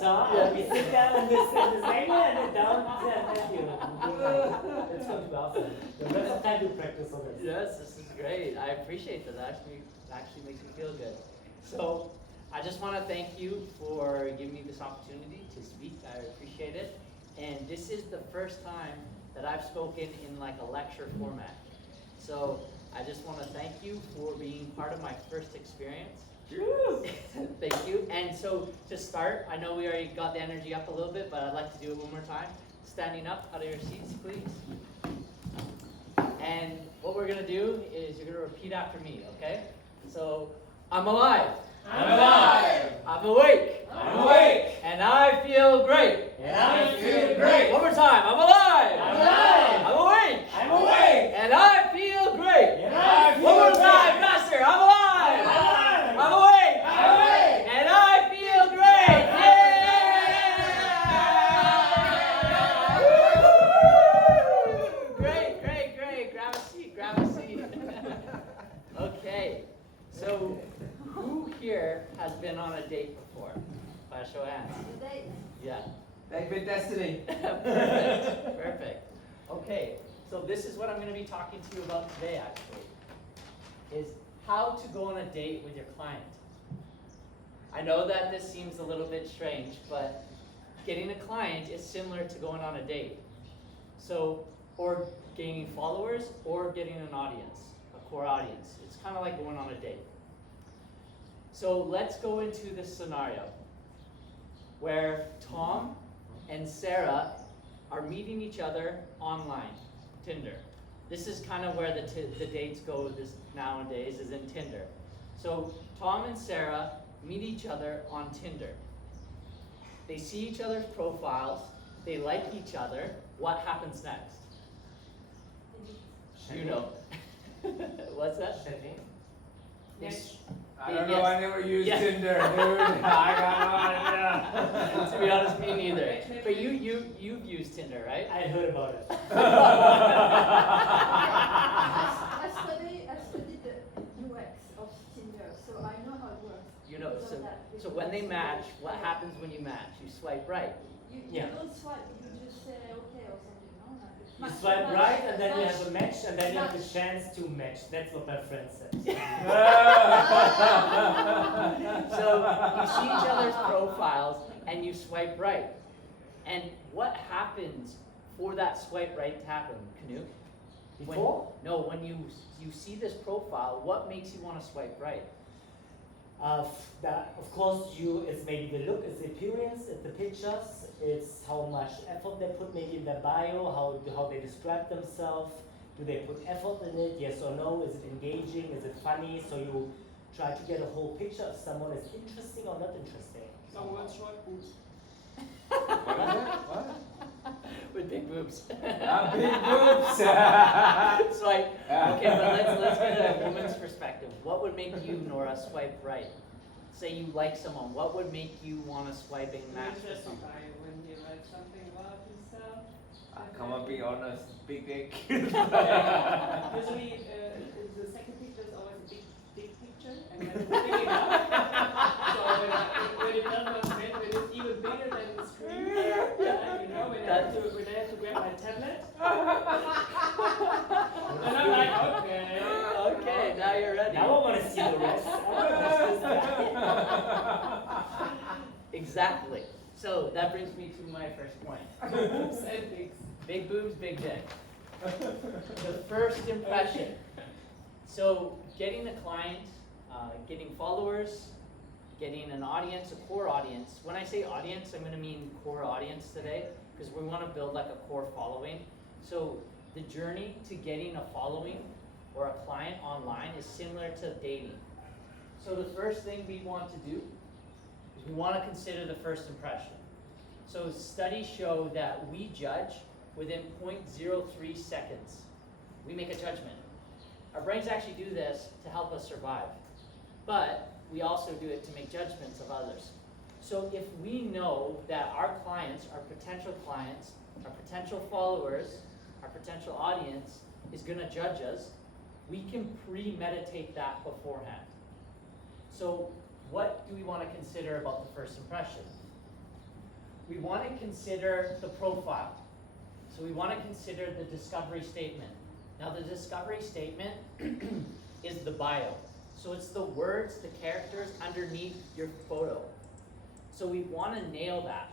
Tom. Yeah. We sit down in this angle and then down and you. It's going to be awesome. So let's have time to practice on this. Yes, this is great. I appreciate that. That actually makes me feel good. So I just want to thank you for giving me this opportunity to speak. I appreciate it. And this is the first time that I've spoken in like a lecture format. So I just want to thank you for being part of my first experience. Thank you. And so to start, I know we already got the energy up a little bit, but I'd like to do it one more time. Standing up out of your seats, please. And what we're going to do is you're going to repeat after me, okay? So, I'm alive. I'm alive. I'm awake. I'm awake. And I feel great. And I feel great. One more time. I'm alive. I'm alive. I'm awake. I'm awake. And I feel great. And I feel One more great. time, faster. I'm alive. I'm alive. I'm awake. I'm awake. And I feel great. Yay! Great, great, great. Grab a seat. Grab a seat. Okay. So, who here has been on a date before? By a show of hands. Yeah. Like with destiny. Perfect. Perfect. Okay. So this is what I'm going to be talking to you about today, actually, is how to go on a date with your client. I know that this seems a little bit strange, but getting a client is similar to going on a date. So, or gaining followers, or getting an audience, a core audience. It's kind of like going on a date. So let's go into this scenario where Tom and Sarah are meeting each other online, Tinder. This is kind of where the dates go this nowadays, is in Tinder. So Tom and Sarah meet each other on Tinder. They see each other's profiles, they like each other. What happens next? You know. What's that? Yes. I don't know, I never used Yes. Tinder, dude. I got no idea. To be honest, me neither. But you've used Tinder, right? I heard about it. I studied the UX of Tinder, so I know how it works. You know, so when they match, what happens when you match? You swipe right. You Yeah. don't swipe, you just say okay or something, no? You swipe right and then you have a match and then you have the chance to match. That's what my friend said. So you see each other's profiles and you swipe right. And what happens for that swipe right to happen, Canute? Before? When you see this profile, what makes you want to swipe right? Of course, it's maybe the look, it's the appearance, it's the pictures, it's how much effort they put maybe in their bio, how they describe themselves. Do they put effort in it? Yes or no? Is it engaging? Is it funny? So you try to get a whole picture of someone is interesting or not interesting. Someone short boobs. What? With big boobs. Big boobs. It's like, okay, but let's get a woman's perspective. What would make you, Nora, swipe right? Say you like someone. What would make you want to swipe and match with Interesting someone? guy when he writes something about himself. Come on, be honest. Big dick. Usually, the second picture is always a big picture, and then it's big enough. So when it does not fit, when it's even bigger than the screen, you know, when I have to grab my tablet, and I'm like, okay. Okay, now you're ready. Now I want to see the rest. Exactly. So that brings me to my first point. Boobs and dicks. Big boobs, big dick. The first impression. So getting a client, getting followers, getting an audience, a core audience. When I say audience, I'm going to mean core audience today, because we want to build like a core following. So the journey to getting a following or a client online is similar to dating. So the first thing we want to do is we want to consider the first impression. So studies show that we judge within 0.03 seconds. We make a judgment. Our brains actually do this to help us survive, but we also do it to make judgments of others. So if we know that our clients, our potential followers, our potential audience is going to judge us, we can premeditate that beforehand. So what do we want to consider about the first impression? we want to consider the profile. So we want to consider the discovery statement. Now the discovery statement is the bio. So it's the words, the characters underneath your photo. So we want to nail that.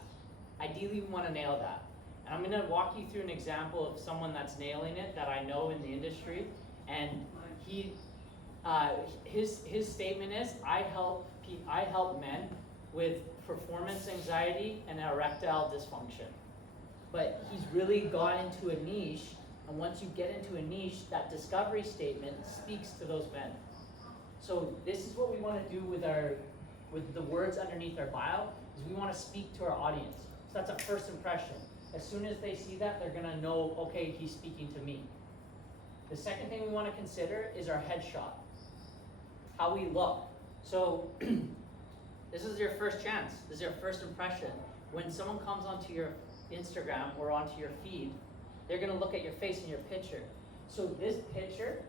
Ideally, we want to nail that. And I'm going to walk you through an example of someone that's nailing it that I know in the industry. And his statement is, I help men with performance anxiety and erectile dysfunction. But he's really got into a niche, and once you get into a niche, that discovery statement speaks to those men. So this is what we want to do with the words underneath our bio, is we want to speak to our audience. So that's a first impression. As soon as they see that, they're gonna know, okay, he's speaking to me. The second thing we want to consider is our headshot. How we look. So this is your first chance. This is your first impression. When someone comes onto your Instagram or onto your feed, they're gonna look at your face in your picture. So this picture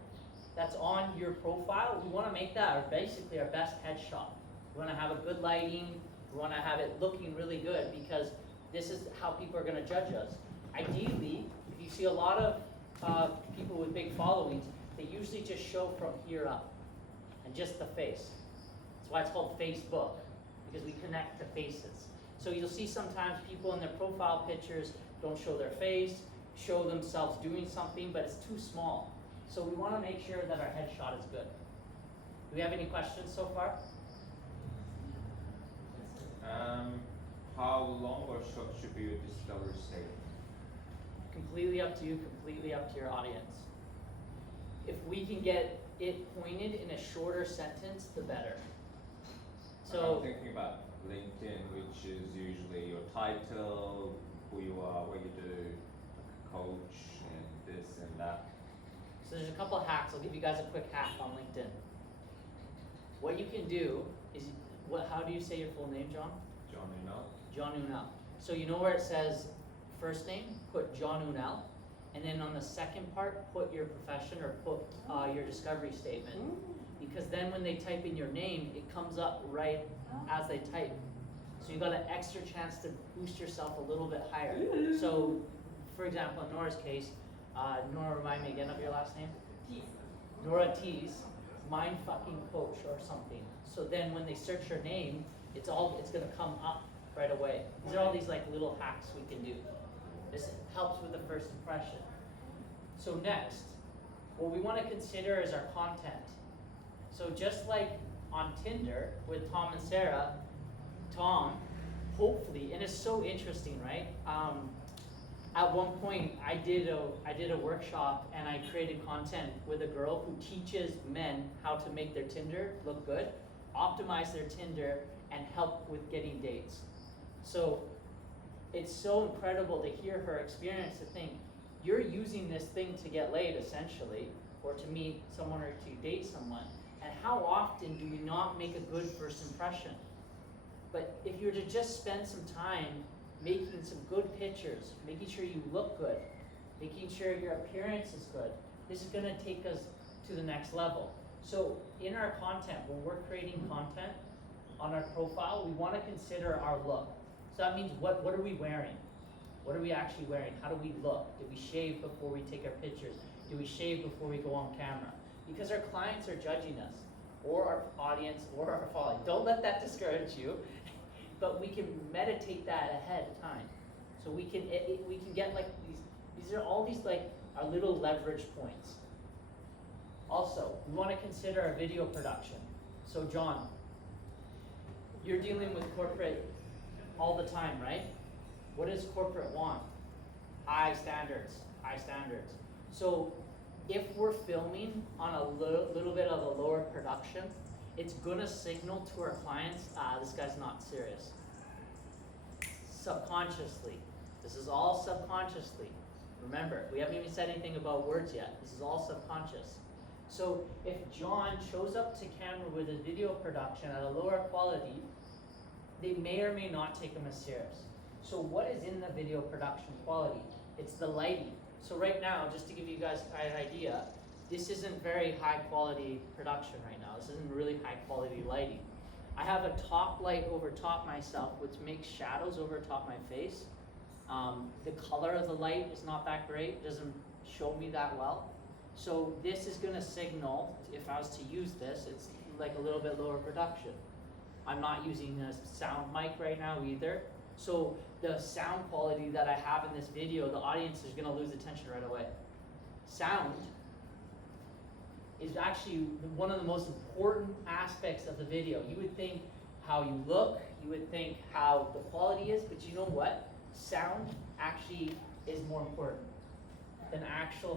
that's on your profile, we wanna make that basically our best headshot. We wanna have a good lighting, we wanna have it looking really good, because this is how people are gonna judge us. Ideally, if you see a lot of people with big followings, they usually just show from here up, and just the face. That's why it's called Facebook, because we connect to faces. So you'll see sometimes people in their profile pictures don't show their face, show themselves doing something, but it's too small. So we want to make sure that our headshot is good. Do we have any questions so far? How long or short should be your discovery statement? Completely up to you, completely up to your audience. If we can get it pointed in a shorter sentence, the better. So I'm thinking about LinkedIn, which is usually your title, who you are, what you do, coach, and this and that. So there's a couple of hacks. I'll give you guys a quick hack on LinkedIn. What you can do is, how do you say your full name, John? John, you know? John Unel. So you know where it says first name, put John Unel, and then on the second part, put your profession or put your discovery statement. Because then when they type in your name, it comes up right as they type. So you got an extra chance to boost yourself a little bit higher. So, for example, in Nora's case, Nora, remind me again of your last name? Tease. Nora T's, mind fucking coach or something. So then when they search your name, it's gonna come up right away. These are all these like little hacks we can do. This helps with the first impression. So next, what we want to consider is our content. So just like on Tinder with Tom and Sarah, Tom, hopefully, and it's so interesting, right? At one point, I did a workshop and I created content with a girl who teaches men how to make their Tinder look good, optimize their Tinder, and help with getting dates. So it's so incredible to hear her experience, to think you're using this thing to get laid essentially, or to meet someone or to date someone. And how often do you not make a good first impression? But if you were to just spend some time making some good pictures, making sure you look good, making sure your appearance is good, this is gonna take us to the next level. So in our content, when we're creating content on our profile, we wanna consider our look. So that means what are we wearing? What are we actually wearing? How do we look? Do we shave before we take our pictures? Do we shave before we go on camera? Because our clients are judging us, or our audience, or our following. Don't let that discourage you, but we can meditate that ahead of time. So we can get like these are all these like our little leverage points. Also, we want to consider our video production. So John, you're dealing with corporate all the time, right? What does corporate want? High standards, high standards. So if we're filming on a little bit of a lower production, it's gonna signal to our clients, this guy's not serious. Subconsciously. This is all subconsciously. Remember, we haven't even said anything about words yet. This is all subconscious. So if John shows up to camera with a video production at a lower quality, they may or may not take him as serious. So what is in the video production quality? It's the lighting. So right now, just to give you guys an idea, this isn't very high quality production right now. This isn't really high quality lighting. I have a top light over top myself, which makes shadows over top my face. The color of the light is not that great, doesn't show me that well. So this is gonna signal, if I was to use this, it's like a little bit lower production. I'm not using a sound mic right now either. So the sound quality that I have in this video, the audience is gonna lose attention right away. Sound is actually one of the most important aspects of the video. You would think how you look, you would think how the quality is, but you know what? Sound actually is more important than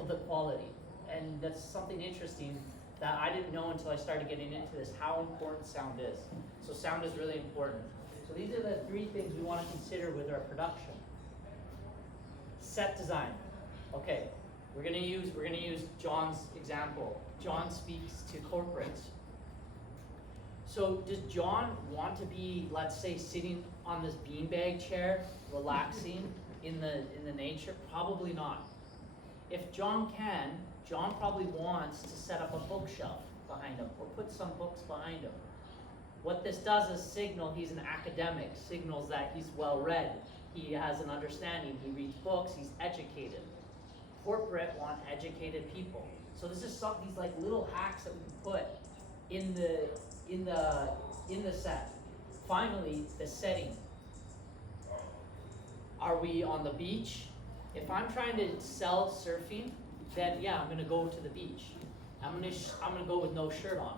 the quality. And that's something interesting that I didn't know until I started getting into this, how important sound is. So sound is really important. So these are the 3 things we want to consider with our production. Set design. Okay, we're gonna use John's example. John speaks to corporates. So does John want to be, let's say, sitting on this beanbag chair, relaxing in the nature? Probably not. If John can, John probably wants to set up a bookshelf behind him or put some books behind him. What this does is signal he's an academic, signals that he's well read, he has an understanding, he reads books, he's educated. Corporate want educated people. So this is these like little hacks that we can put in the set. Finally, the setting. Are we on the beach? If I'm trying to sell surfing, then yeah, I'm gonna go to the beach. I'm gonna go with no shirt on.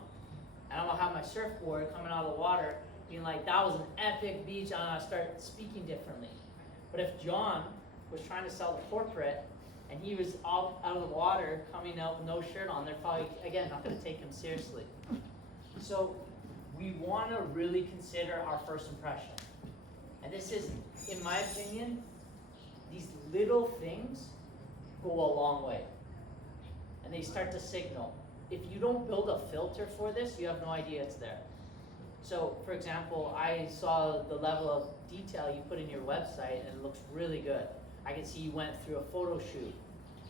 And I'm gonna have my surfboard coming out of the water, being like, that was an epic beach, and I'm gonna start speaking differently. But if John was trying to sell to corporate, and he was out of the water, coming out with no shirt on, they're probably, again, not gonna take him seriously. So we wanna really consider our first impression. And this is, in my opinion, these little things go a long way. And they start to signal. If you don't build a filter for this, you have no idea it's there. So, for example, I saw the level of detail you put in your website, and it looks really good. I can see you went through a photo shoot.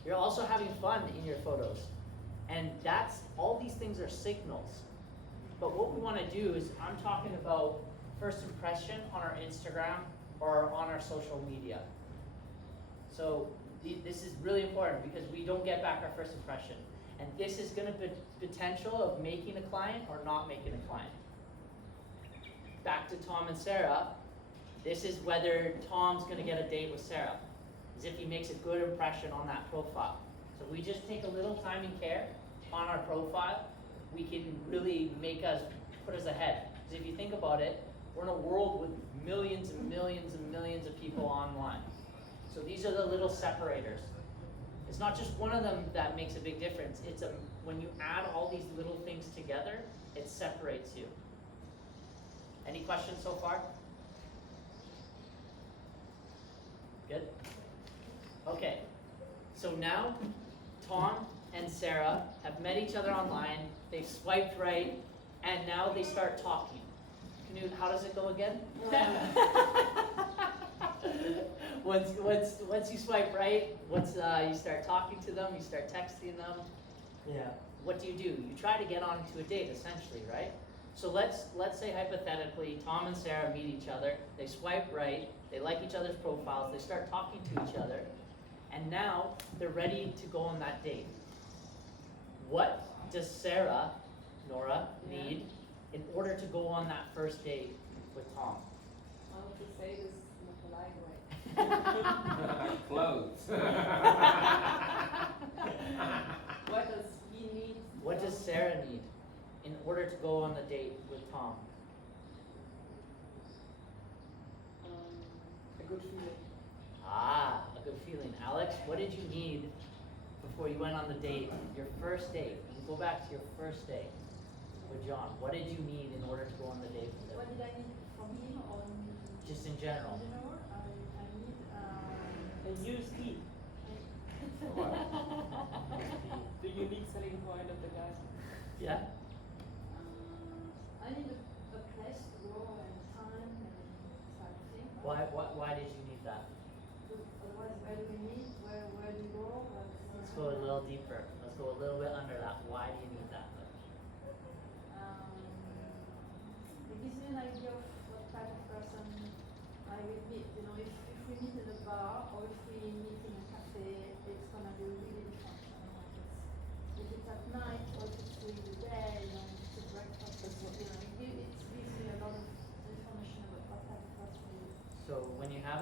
You're also having fun in your photos. And all these things are signals. But what we want to do is, I'm talking about first impression on our Instagram or on our social media. So this is really important because we don't get back our first impression. And this is going to be potential of making a client or not making a client. Back to Tom and Sarah, this is whether Tom's going to get a date with Sarah, as if he makes a good impression on that profile. So we just take a little time and care on our profile, we can really put us ahead. Because if you think about it, we're in a world with millions and millions and millions of people online. So these are the little separators. It's not just one of them that makes a big difference. When you add all these little things together, it separates you. Any questions so far? Good? Okay. So now, Tom and Sarah have met each other online, they've swiped right, and now they start talking. Canute, how does it go again? Once you swipe right, once you start talking to them, you start texting them. Yeah. What do? You try to get onto a date, essentially, right? So let's say hypothetically, Tom and Sarah meet each other, they swipe right, they like each other's profiles, they start talking to each other, and now they're ready to go on that date. What does Nora, need in order to go on that first date with Tom? I want to say this in a polite way. Clothes. What does he need? What does Sarah need in order to go on the date with Tom? A good feeling. A good feeling. Alex, what did you need before you went on the date, your first date? You go back to your first date with John. What did you need in order to go on the date with him? What did I need from him on? Just in general. I need A USP. The unique selling point of the guy. Yeah? I need a place to go and time and type of thing. Why did you need that? Otherwise, where do we meet? Where do you go? Let's go a little deeper. Let's go a little bit under that. Why do you need that? It gives me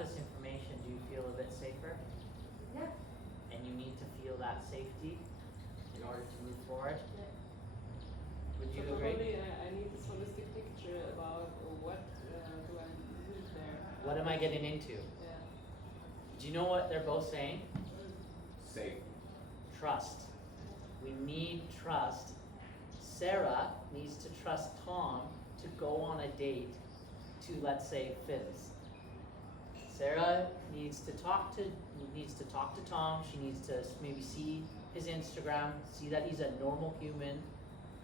this information, do you feel a bit safer? Yeah. And you need to feel that safety in order to move forward? Yeah. Would you So agree? probably I need this holistic picture about what do I need there. What am I getting into? Yeah. Do you know what they're both saying? Safe. Trust. We need trust. Sarah needs to trust Tom to go on a date to, let's say, Finn's. Sarah needs to talk to Tom. She needs to maybe see his Instagram, see that he's a normal human.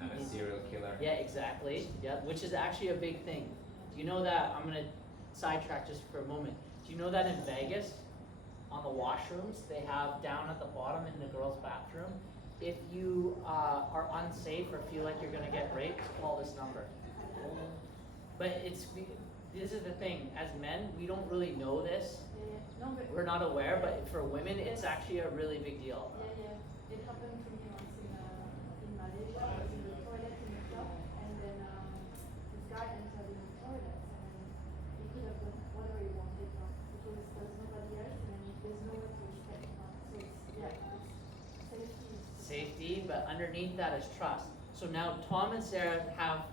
And a serial killer. Yeah, exactly. Yeah, which is actually a big thing. Do you know that? I'm gonna sidetrack just for a moment. Do you know that in Vegas, on the washrooms, they have down at the bottom in the girls' bathroom, if you are unsafe or feel like you're gonna get raped, call this number. But this is the thing. As men, we don't really know this. Yeah. No, but We're not aware, but for women, it's actually a really big deal. yeah. It happened to me once in Malaysia. I was in the toilet in the club, and then this guy entered in the toilet, and he could have done whatever he wanted, because there's nobody else, and there's nowhere to escape. So it's safety. Safety, but underneath that is trust. So now Tom and Sarah have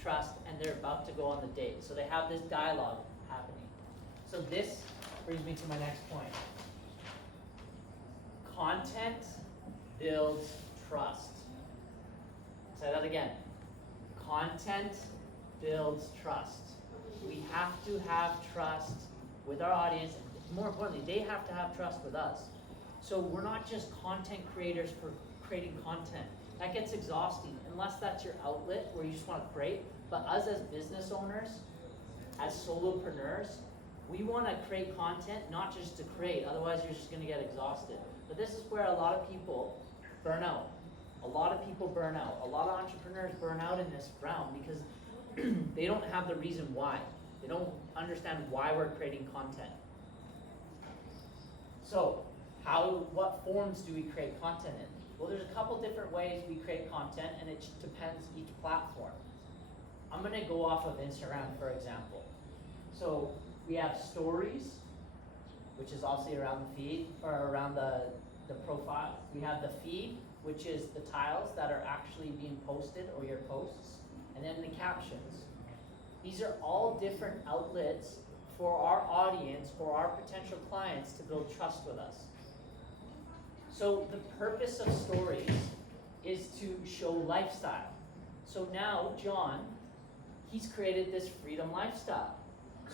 trust and they're about to go on the date. So they have this dialogue happening. So this brings me to my next point. Content builds trust. Say that again. Content builds trust. We have to have trust with our audience. More importantly, they have to have trust with us. So we're not just content creators for creating content. That gets exhausting unless that's your outlet where you just want to create. But us as business owners, as solopreneurs, we want to create content, not just to create. Otherwise, you're just going to get exhausted. But this is where a lot of people burn out. A lot of people burn out. A lot of entrepreneurs burn out in this realm because they don't have the reason why. They don't understand why we're creating content. So, what forms do we create content in? Well, there's a couple different ways we create content, and it depends each platform. I'm gonna go off of Instagram, for example. So we have stories, which is obviously around the feed, or around the profile. We have the feed, which is the tiles that are actually being posted, or your posts, and then the captions. These are all different outlets for our audience, or our potential clients to build trust with us. So the purpose of stories is to show lifestyle. So now John, he's created this freedom lifestyle.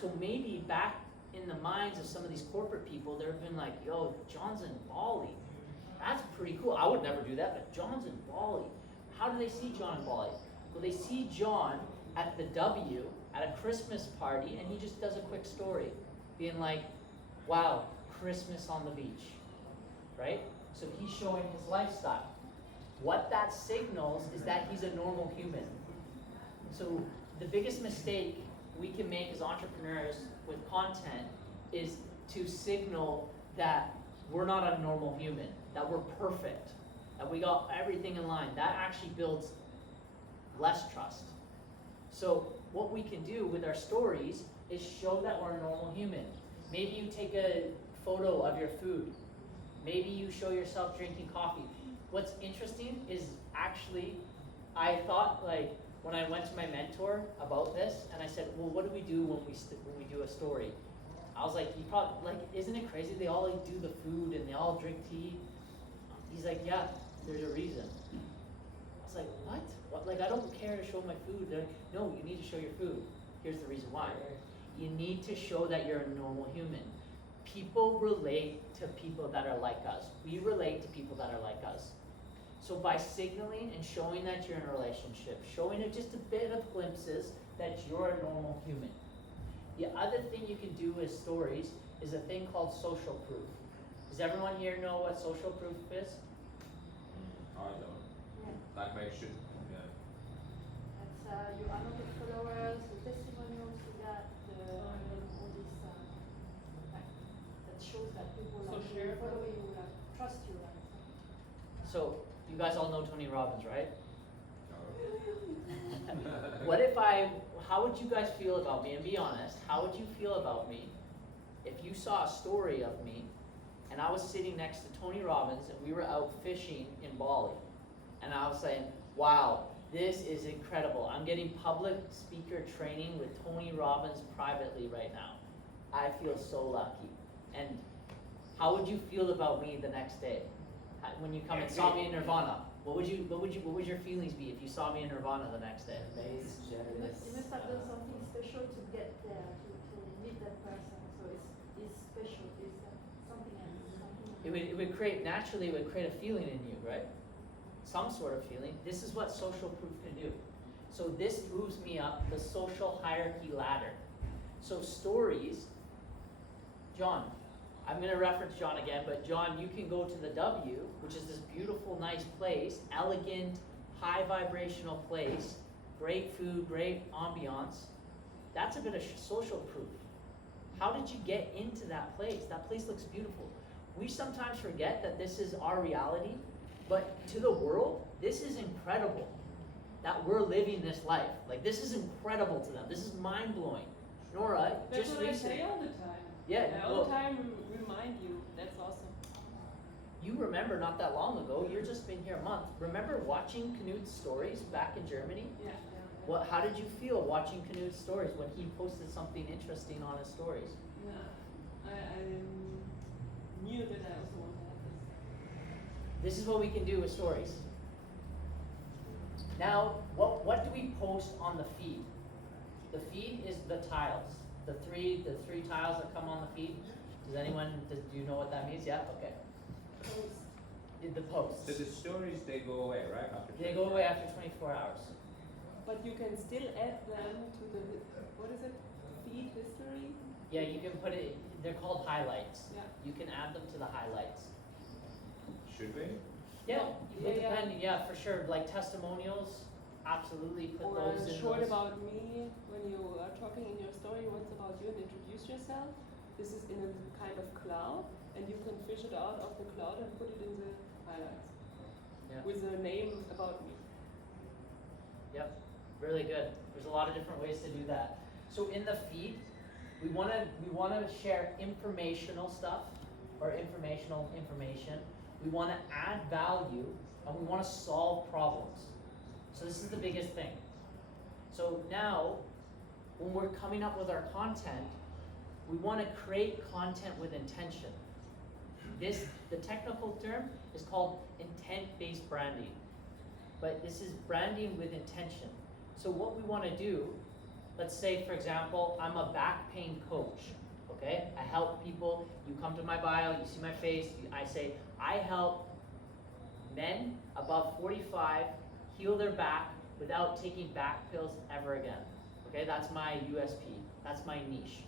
So maybe back in the minds of some of these corporate people, they've been like, yo, John's in Bali. That's pretty cool. I would never do that, but John's in Bali. How do they see John in Bali? Well, they see John at the W at a Christmas party, and he just does a quick story, being like, wow, Christmas on the beach, right? So he's showing his lifestyle. What that signals is that he's a normal human. So the biggest mistake we can make as entrepreneurs with content is to signal that we're not a normal human, that we're perfect, that we got everything in line. That actually builds less trust. So what we can do with our stories is show that we're a normal human. Maybe you take a photo of your food. Maybe you show yourself drinking coffee. What's interesting is actually, I thought like, when I went to my mentor about this, and I said, well, what do we do when we do a story? I was like, isn't it crazy? They all do the food and they all drink tea. He's like, yeah, there's a reason. I was like, what? Like, I don't care to show my food. They're like, no, you need to show your food. Here's the reason why. You need to show that you're a normal human. People relate to people that are like us. We relate to people that are like us. So by signaling and showing that you're in a relationship, showing it just a bit of glimpses that you're a normal human. The other thing you can do with stories is a thing called social proof. Does everyone here know what social proof is? I don't. Yeah. Like make sure. Yeah. That's your amount of followers, the testimonials you got, all this that shows that people So like share follow you, trust you. So you guys all know Tony Robbins, right? No. How would you guys feel about me? And be honest, how would you feel about me if you saw a story of me and I was sitting next to Tony Robbins and we were out fishing in Bali, and I was saying, wow, this is incredible. I'm getting public speaker training with Tony Robbins privately right now. I feel so lucky. And how would you feel about me the next day? When you come and saw me in Nirvana, what would your feelings be if you saw me in Nirvana the next day? Amazed, You generous. must have done something special to get there, to meet that person. So it's special. It's something else. It would create a feeling in you, right? Some sort of feeling. This is what social proof can do. So this moves me up the social hierarchy ladder. So stories, John, I'm going to reference John again, but John, you can go to the W, which is this beautiful, nice place, elegant, high vibrational place, great food, great ambiance. That's a bit of social proof. How did you get into that place? That place looks beautiful. We sometimes forget that this is our reality, but to the world, this is incredible that we're living this life. Like, this is incredible to them. This is mind-blowing. Nora, That's just what I recently. say all the time. Yeah, I all well, the time remind you. That's awesome. you remember not that long ago, you've just been here a month. Remember watching Knut's stories back in Germany? Yeah. How did you feel watching Knut's stories when he posted something interesting on his stories? Yeah. I knew that I also wanted to have this. This is what we can do with stories. Now, what do we post on the feed? The feed is the tiles. The three tiles that come on the feed. Do you know what that means? Yeah? Okay. The posts. So the stories, they go away, right? They go away after 24 hours. But you can still add them to the, what is it? Feed history? Yeah, you can put it, they're called highlights. Yeah. You can add them to the highlights. Should we? Yeah, Yeah, yeah, for sure. Like testimonials, absolutely put Or those in short those. about me, when you are talking in your story, what's about you and introduce yourself. This is in a kind of cloud, and you can fish it out of the cloud and put it in the highlights. Yeah. With a name about me. Yep, really good. There's a lot of different ways to do that. So in the feed, we wanna share informational stuff or information. We wanna add value and we wanna solve problems. So this is the biggest thing. So now, when we're coming up with our content, we wanna create content with intention. The technical term is called intent-based branding. But this is branding with intention. So what we want to do, let's say for example, I'm a back pain coach, okay? I help people, you come to my bio, you see my face, I say, I help men above 45 heal their back without taking back pills ever again. Okay, that's my USP, that's my niche,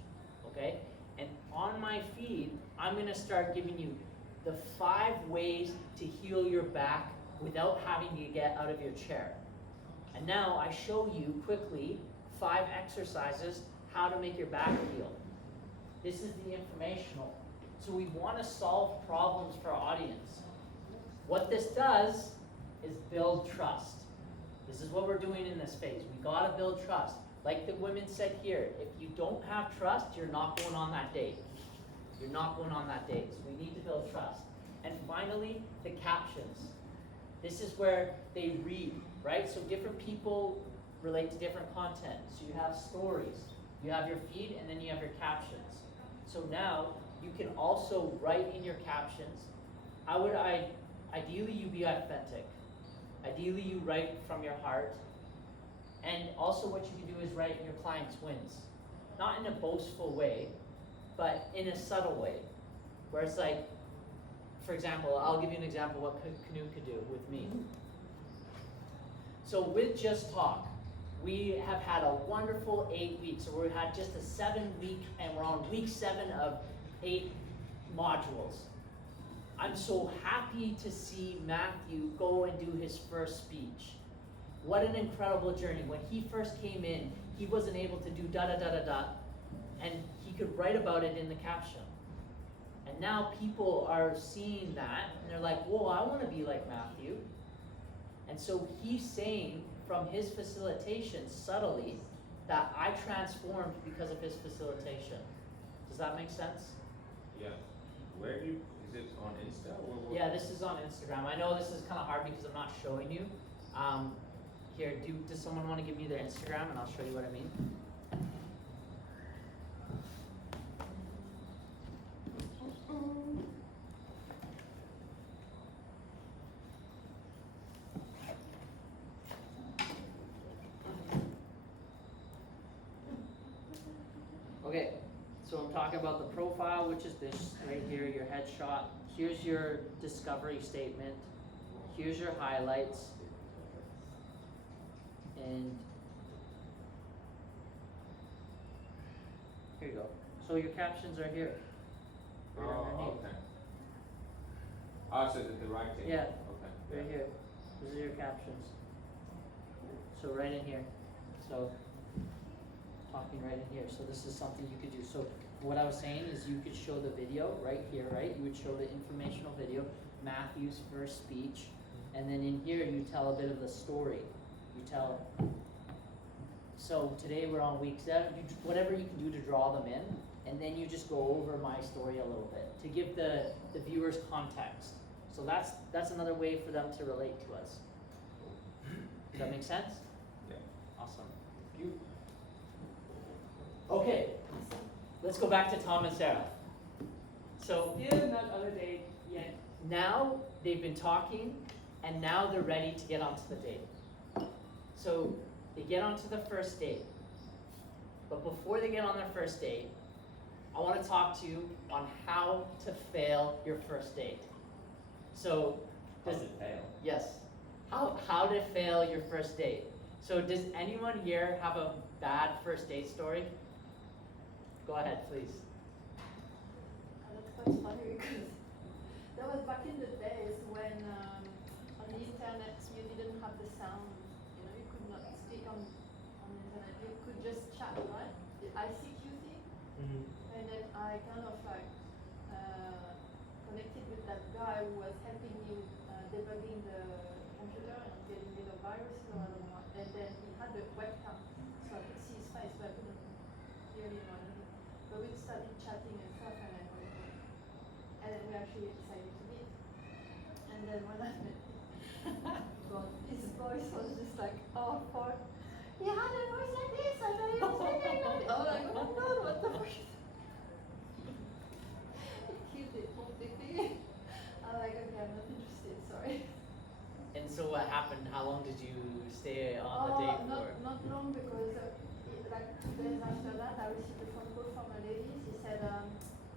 okay? And on my feed, I'm gonna start giving you the 5 ways to heal your back without having to get out of your chair. And now I show you quickly 5 exercises how to make your back heal. This is the informational. So we want to solve problems for our audience. What this does is build trust. This is what we're doing in this phase. We gotta build trust. Like the women said here, if you don't have trust, you're not going on that date. You're not going on that date. So we need to build trust. And finally, the captions. This is where they read, right? So different people relate to different content. So you have stories, you have your feed, and then you have your captions. So now you can also write in your captions. Ideally you be authentic. Ideally you write from your heart. And also what you can do is write your client's wins. Not in a boastful way, but in a subtle way. Where it's like, for example, I'll give you an example of what Knut could do with me. So with Just Talk, we have had a wonderful 8 weeks. So we had just a 7-week, and we're on week 7 of 8 modules. I'm so happy to see Matthew go and do his first speech. What an incredible journey. When he first came in, he wasn't able to do da-da-da-da-da, and he could write about it in the caption. And now people are seeing that, and they're like, whoa, I want to be like Matthew. And so he's saying from his facilitation subtly that I transformed because of his facilitation. Does Does that make sense? Yeah. Where do you, is it on Insta or what? Yeah, this is on Instagram. I know this is kind of hard because I'm not showing you. Here, does someone want to give me their Instagram and I'll show you what I mean? Okay, so I'm talking about the profile, which is this right here, your headshot. Here's your discovery statement. Here's your highlights. And here you go. So your captions are here. Right underneath. Oh, okay. Oh, so the writing. Yeah. Okay. Right here. These are your captions. So right in here. So talking right in here. So this is something you could do. So what I was saying is you could show the video right here, right? You would show the informational video, Matthew's first speech, and then in here you tell a bit of the story. You tell. So today we're on week 7. Whatever you can do to draw them in, and then you just go over my story a little bit to give the viewers context. So that's another way for them to relate to us. Does that make sense? Yeah. Awesome. Okay, let's go back to Tom and Sarah. So Still not on a date yet. now they've been talking, and now they're ready to get onto the date. So they get onto the first date. But before they get on their first date, I want to talk to you on how to fail your first date. So, How does it fail? yes, how to fail your first date. So does anyone here have a bad first date story? Go ahead, please. That's quite funny because that was back in the days when on the internet you didn't have the sound. You know, you could not speak on the internet. You could just chat, right? The ICQ thing. And then I kind of like connected with that guy who was helping me debugging the computer and getting rid of viruses or I don't know what. And then he had a webcam, so I could see his face, but I couldn't hear him or anything. But we started chatting and stuff, and then we actually decided to meet. And then when I met him, God, his voice was just like, oh fuck. He had a voice like this, I thought he was speaking like this. I was like, oh my god, what the fuck? He killed it completely. I was like, okay, I'm not interested, sorry. And so what happened? How long did you stay on the date for? Not long because like 2 days after that, I received a phone call from a lady. She said,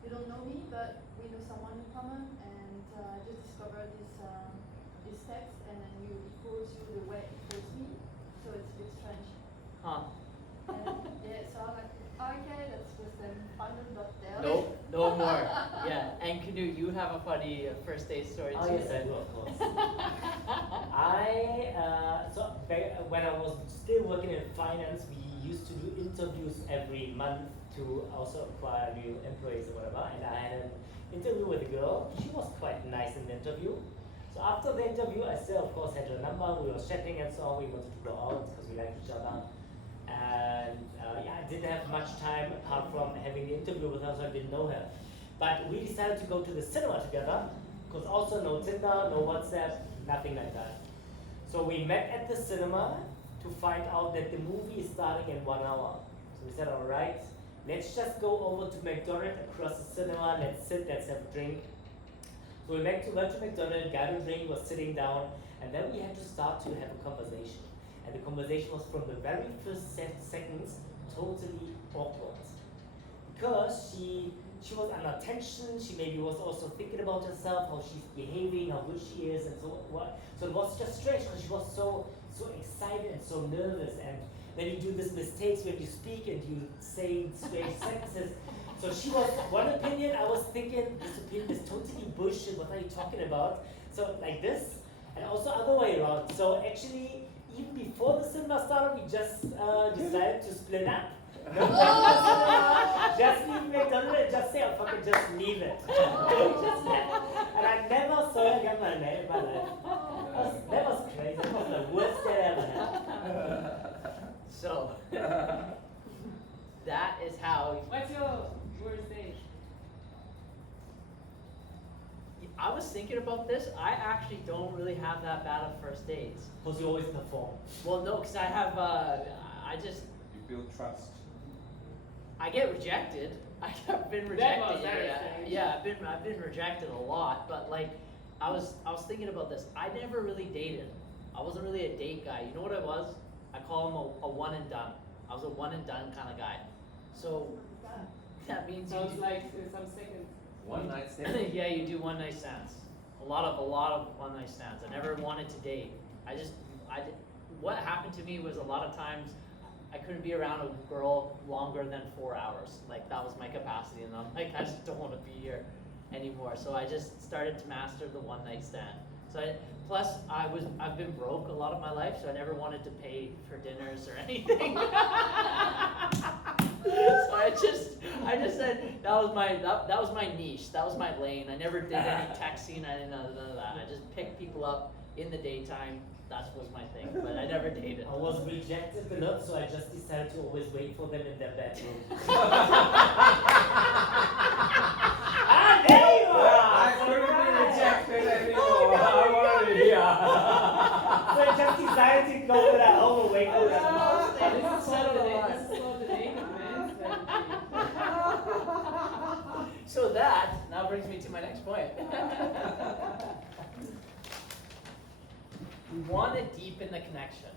you don't know me, but we know someone in common, and I just discovered this text, and then he calls you the way he calls me, so it's a bit strange. Huh? And yeah, so I'm like, okay, that's just a final dot there. Nope, no more. Yeah, and Canoe, you have a funny first date story Oh too. yes, I do, of course. When I was still working in finance, we used to do interviews every month to also acquire new employees or whatever. And I had an interview with a girl. She was quite nice in the interview. So after the interview, I still, of course, had her number. We were chatting and so on. We wanted to go out because we liked each other. And I didn't have much time apart from having the interview with her, so I didn't know her. But we decided to go to the cinema together, because also no Tinder, no WhatsApp, nothing like that. So we met at the cinema to find out that the movie is starting in 1 hour. So we said, all right, let's just go over to McDonald's across the cinema, let's sit, let's have a drink. So we went to McDonald's, got a drink, was sitting down, and then we had to start to have a conversation. And the conversation was from the very first seconds totally awkward. Because she was under tension, she maybe was also thinking about herself, how she's behaving, how good she is, and so what. So it was just strange because she was so excited and so nervous, and then you do these mistakes when you speak and you say strange sentences. So she was one opinion, I was thinking this opinion is totally bullshit, what are you talking about? So like this, and also other way around. So actually, even before the cinema started, we just decided to split up. Just leave McDonald's and just say, oh fuck it, just leave it. Just left. And I never saw her again in my life. That was crazy. That was the worst day I ever had. So that is how. What's your worst date? was thinking about this, I actually don't really have that bad of first dates. Because you always perform. Well, no, because I have, I just, You build trust. I get rejected. I've been That rejected. was very strange. Yeah, I've been rejected a lot. But like, I was thinking about this. I never really dated. I wasn't really a date guy. You know what I was? I call him a one and done. I was a one and done kind of guy. So that means you Sounds do, like some second. One night stand. yeah, you do one night stands. A lot of one night stands. I never wanted to date. What happened to me was a lot of times I couldn't be around a girl longer than 4 hours. Like that was my capacity, and I'm like, I just don't want to be here anymore. So I just started to master the one night stand. So plus I've been broke a lot of my life, so I never wanted to pay for dinners or anything. So I just said that was my niche, that was my lane. I never did any texting, I didn't know none of that. I just picked people up in the daytime. That was my thing, but I never dated. I was rejected a lot, so I just decided to always wait for them in their bedroom. Ah, there you are! I couldn't be rejected anymore. I'm already here. So I just decided to go for that overweight for them. This is so the naked man's fantasy. So that now brings me to my next point. We want to deepen the connection,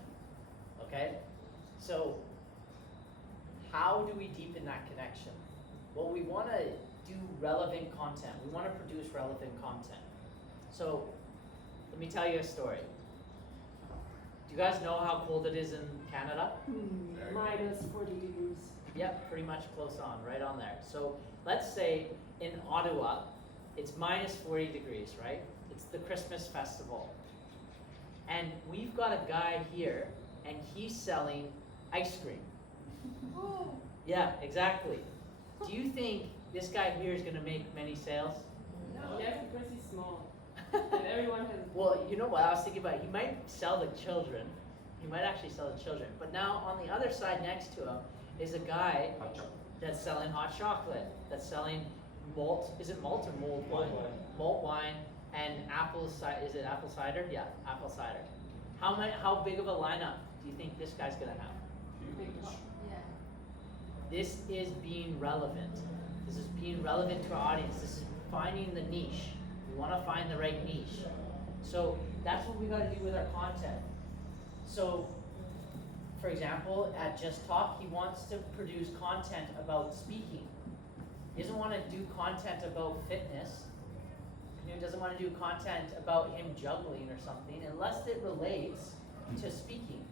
okay? So how do we deepen that connection? Well, we want to do relevant content. We want to produce relevant content. So let me tell you a story. Do you guys know how cold it is in Canada? Minus 40 degrees. Yep, pretty much close on, right on there. So let's say in Ottawa, it's minus 40 degrees, right? It's the Christmas festival. And we've got a guy here, and he's selling ice cream. Yeah, exactly. Do you think this guy here is going to make many sales? Yes, because he's small. And everyone has. Well, you know what I was thinking about? He might sell the children. He might actually sell the children. But now on the other side next to him is a guy Hot chocolate. that's selling hot chocolate, that's selling malt. Is it malt or mulled wine? Mulled wine. Malt wine and apple cider. Is it apple cider? Yeah, apple cider. How big of a lineup do you think this guy's gonna have? Huge. Yeah. This is being relevant. This is being relevant to our audience. This is finding the niche. We want to find the right niche. So that's what we got to do with our content. So, for example, at Just Talk, he wants to produce content about speaking. He doesn't want to do content about fitness. He doesn't want to do content about him juggling or something unless it relates to speaking.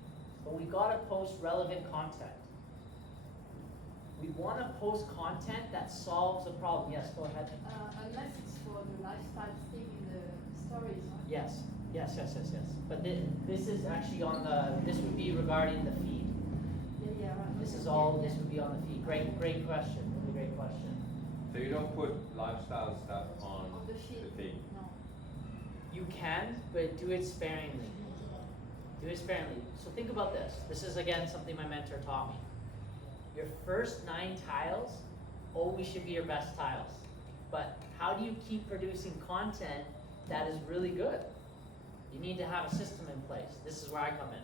But we got to post relevant content. We want to post content that solves a problem. Yes, go ahead. Unless it's for the lifestyle thing in the stories, right? Yes. But this is actually on this would be regarding the feed. Yeah, right. This is Yeah, all, yeah. this would be on the feed. Great question, really great question. So you don't put lifestyle stuff on On the feed. the feed. No. You can, but do it sparingly. Do it sparingly. So think about this. This is again something my mentor taught me. Your first 9 tiles always should be your best tiles. But how do you keep producing content that is really good? You need to have a system in place. This is where I come in.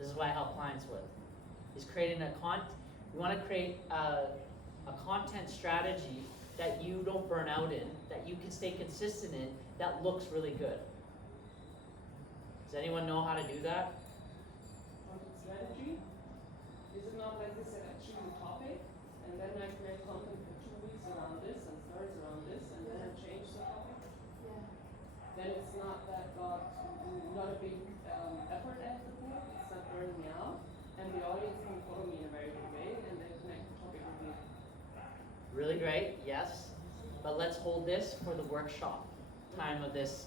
This is what I help clients with. Is creating we want to create a content strategy that you don't burn out in, that you can stay consistent in, that looks really good. Does anyone know how to do that? Content strategy. Is it not like this? I choose a topic, and then I create content for 2 weeks around this, and stories around this, and then I change the topic? Yeah. Then it's not not a big effort I have to put. It's not burning me out, and the audience can follow me in a very good way, and they connect the topic with me. Really great, yes. But let's hold this for the workshop time of this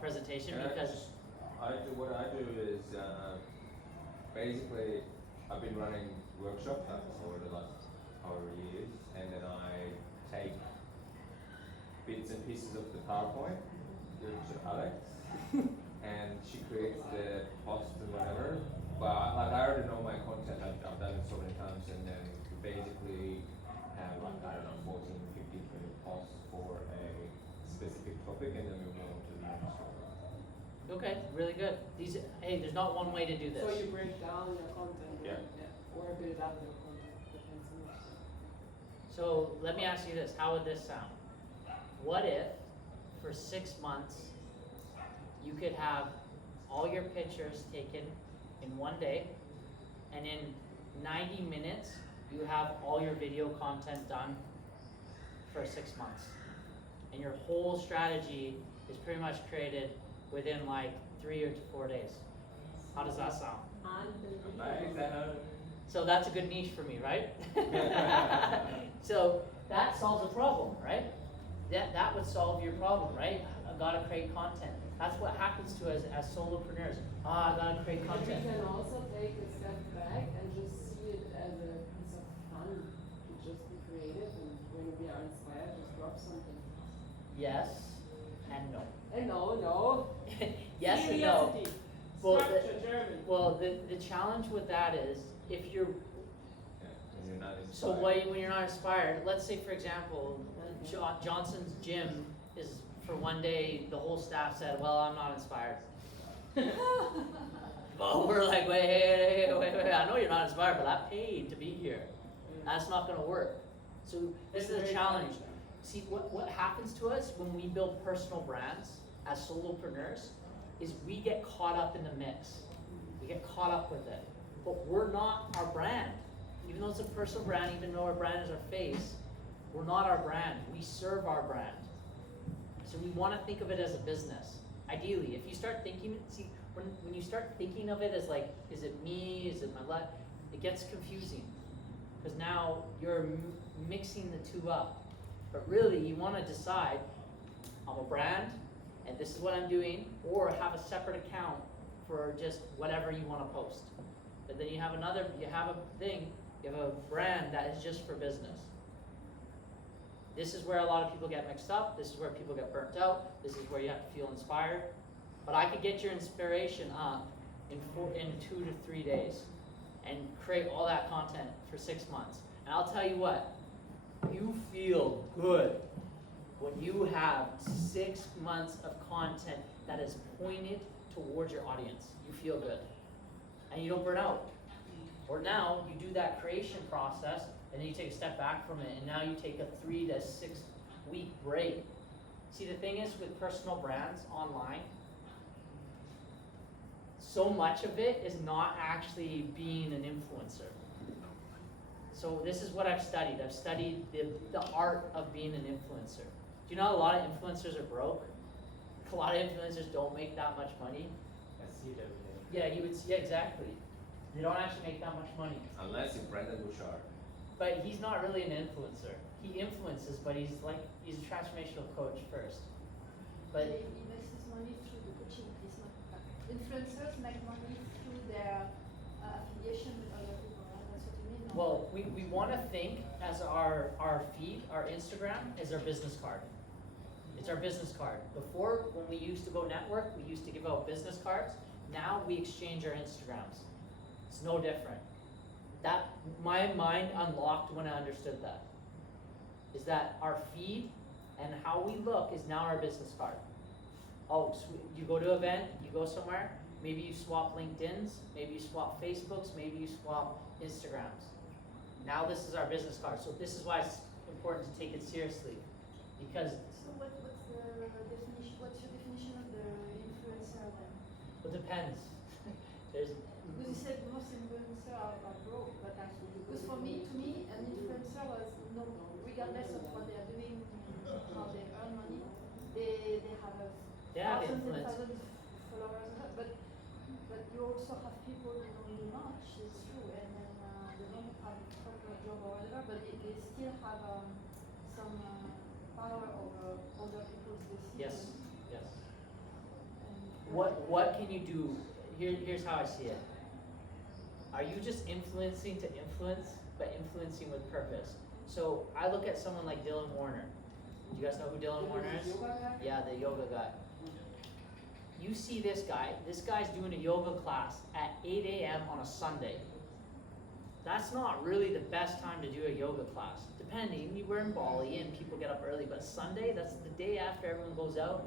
presentation because What I do is basically I've been running workshops for the last however years, and then I take bits and pieces of the PowerPoint, give it to Alex, and she creates the post and whatever. But like I already know my content. I've done it so many times, and then we basically have like I don't know 14, 15, 20 posts for a specific topic and then we move on to the next topic. Okay, really good. Hey, there's not one way to do this. So you break down your content, Yeah. or build up your content, depends on what. So let me ask you this, how would this sound? What if for 6 months you could have all your pictures taken in one day, and in 90 minutes you have all your video content done for 6 months, and your whole strategy is pretty much created within like 3 or 4 days? How does that sound? Unbelievable. So that's a good niche for me, right? So that solves a problem, right? That would solve your problem, right? I gotta create content. That's what happens to us as solopreneurs. I gotta create And content. you can also take a step back and just see it as a piece of fun to just be creative, and when we are inspired, just drop something. Yes and no. And no. Yes and no. Curiosity. Well, Structure German. Well, the challenge with that is if you're Yeah, when you're not so inspired. when you're not inspired. Let's say, for example, Johnson's gym is for one day. The whole staff said, "Well, I'm not inspired." But we're like, wait. I know you're not inspired, but I paid to be here. That's not going to work. So this is a challenge. See, what happens to us when we build personal brands as solopreneurs is we get caught up in the mix. We get caught up with it. But we're not our brand. Even though it's a personal brand, even though our brand is our face, we're not our brand. We serve our brand. So we want to think of it as a business. Ideally, if you start thinking, see, when you start thinking of it as like, is it me, is it my life, it gets confusing. Because now you're mixing the two up. But really, you want to decide, I'm a brand, and this is what I'm doing, or have a separate account for just whatever you want to post. But then you have you have a brand that is just for business. This is where a lot of people get mixed up. This is where people get burnt out. This is where you have to feel inspired. But I could get your inspiration up in 2 to 3 days and create all that content for 6 months. And I'll tell you what, you feel good when you have 6 months of content that is pointed towards your audience. You feel good. And you don't burn out. Or now you do that creation process and then you take a step back from it, and now you take a 3 to 6 week break. See, the thing is with personal brands online, so much of it is not actually being an influencer. So this is what I've studied. I've studied the art of being an influencer. Do you know a lot of influencers are broke? A lot of influencers don't make that much money. I see it every day. Yeah, exactly. They don't actually make that much money. Unless you're Brandon Bouchard. But he's not really an influencer. He influences, but he's a transformational coach first. But He makes his money through the coaching business. Influencers make money through their affiliation with other people, right? That's what you mean? No? well, we want to think as our feed, our Instagram, is our business card. It's our business card. Before, when we used to go network, we used to give out business cards. Now we exchange our Instagrams. It's no different. That my mind unlocked when I understood that. Is that our feed and how we look is now our business card. Oh, so you go to an event, you go somewhere, maybe you swap LinkedIn's, maybe you swap Facebook's, maybe you swap Instagrams. Now this is our business card. So this is why it's important to take it seriously. Because So what's the definition? What's your definition of the influencer then? it depends. There's Because you said most influencers are broke, but because to me, an influencer was regardless of what they are doing, how they earn money, they have thousands and influence. thousands of followers, but you also have people who don't do much. It's true, and then they don't have a proper job or whatever, but they still have some power over other people's decisions. Yes. And What can you do? Here's how I see it. Are you just influencing to influence, but influencing with purpose? So I look at someone like Dylan Warner. Do you guys know who Dylan Warner is? Yeah, the yoga guy. You see this guy. This guy's doing a yoga class at 8 a.m. on a Sunday. that's not really the best time to do a yoga class. Depending, we're in Bali and people get up early, but Sunday, that's the day after everyone goes out.